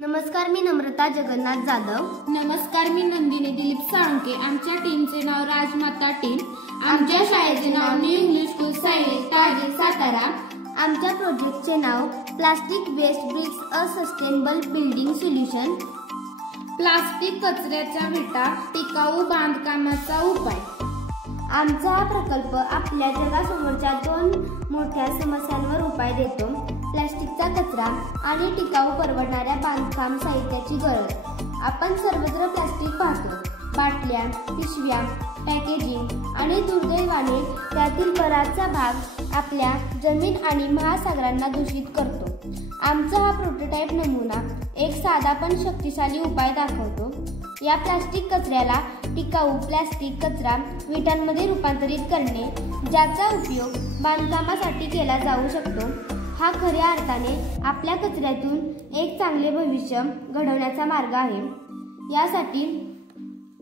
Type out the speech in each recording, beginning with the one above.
नमस्कार, मी नम्रता जगन्नाथ जाधव। नमस्कार, मी नंदिनी दिलीप साळुंके। आमच्या टीमचे नाव राजमाता टीम। आमच्या शाळेचे नाव new English school silent target Satara. आमच्या प्रोजेक्टचे नाव plastic waste bricks a sustainable building solution. Plastic कचऱ्याच्या विटा टिकाऊ बांधकामाचा उपाय। आमचा हा प्रकल्प आपल्या जगासमोरच्या दोन मोठ्या समस्यांवर उपाय देतो, प्लास्टिकचा कचरा आणि टिकाऊ परवडणाऱ्या बांधकाम साहित्याची गरज। आपण सर्वत्र प्लास्टिक पाहतो, बाटल्या, पिशव्या, पॅकेजिंग आणि दुर्दैवाने त्यातील बराचसा भाग आपल्या जमीन आणि महासागरांना दूषित करतो। आमचा हा प्रोटोटाइप नमुना एक साधा पण शक्तिशाली उपाय दाखवतो। या प्लास्टिक कचऱ्याला टिकाऊ प्लास्टिक कचरा विटांमध्ये रूपांतरित करणे, ज्याचा उपयोग बांधकामासाठी केला जाऊ शकतो, हा खऱ्या अर्थाने आपल्या कचऱ्यातून एक चांगले भविष्य घडवण्याचा मार्ग आहे। यासाठी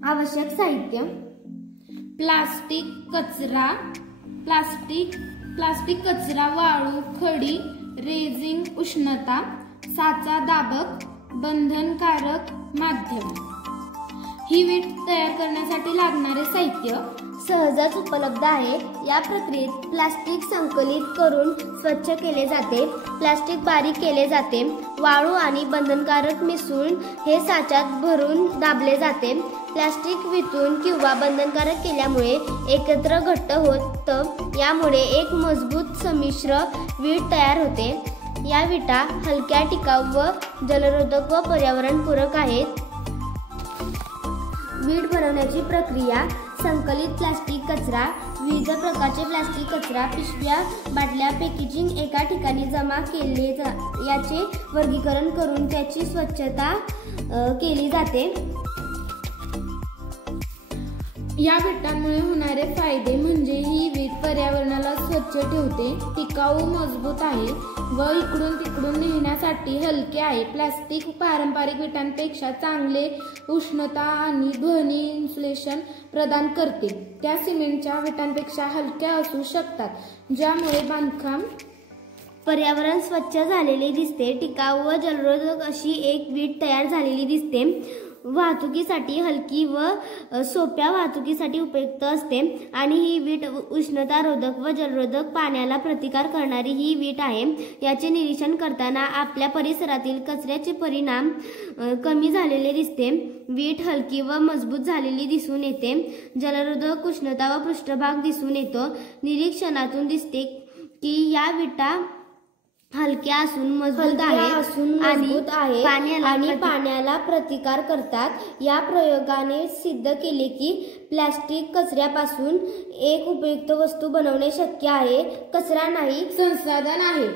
आवश्यक साहित्य: प्लास्टिक कचरा, वाळू, खडी, रेझिन, उष्णता, साचा दाबक, बंधनकारक माध्यम। ही वीट तयार करण्यासाठी लागणारे साहित्य सहजच उपलब्ध आहे। या प्रक्रियेत प्लास्टिक संकलित करून स्वच्छ केले जाते, प्लास्टिक बारीक केले जाते, वाळू आणि बंधनकारक मिसळून हे साच्यात भरून दाबले जाते। प्लास्टिक वितळून किंवा बंधनकारक केल्यामुळे एकत्र घट्ट होतं, यामुळे एक मजबूत संमिश्र वीट तयार होते। या विटा हलक्या, टिकाऊ व जलरोधक व पर्यावरणपूरक आहेत। वीट बनवण्याची प्रक्रिया: संकलित प्लास्टिक कचरा, विविध प्रकारचे प्लास्टिक कचरा, पिशव्या, बाटल्या, पॅकेजिंग एका ठिकाणी जमा केले याचे वर्गीकरण करून त्याची स्वच्छता केली जाते। या विटांमुळे होणारे फायदे म्हणजे ही वीट पर्यावरणाला स्वच्छ ठेवते, टिकाऊ मजबूत आहे व इकडून तिकडून नेण्यासाठी हलके आहे। प्लास्टिक पारंपरिक विटांपेक्षा चांगले उष्णता आणि ध्वनी इन्सुलेशन प्रदान करते। त्या सिमेंटच्या विटांपेक्षा हलक्या असू शकतात, ज्यामुळे बांधकाम पर्यावरण स्वच्छ झालेले दिसते। टिकाऊ व जलरोधक अशी एक वीट तयार झालेली दिसते। वाहतुकीसाठी हलकी व सोप्या वाहतुकीसाठी उपयुक्त असते आणि ही वीट उष्णतारोधक व जलरोधक, पाण्याला प्रतिकार करणारी ही वीट आहे। याचे निरीक्षण करताना आपल्या परिसरातील कचऱ्याचे परिणाम कमी झालेले दिसते। वीट हलकी व मजबूत झालेली दिसून येते। जलरोधक, उष्णता व पृष्ठभाग दिसून येतो। निरीक्षणातून दिसते की या विटा हलक्या असून मजबूत आहेत आणि पाण्याला प्रतिकार करतात। या प्रयोगाने सिद्ध केले की प्लास्टिक कचऱ्यापासून एक उपयुक्त वस्तू बनवणे शक्य आहे। कचरा नाही, संसाधन आहे।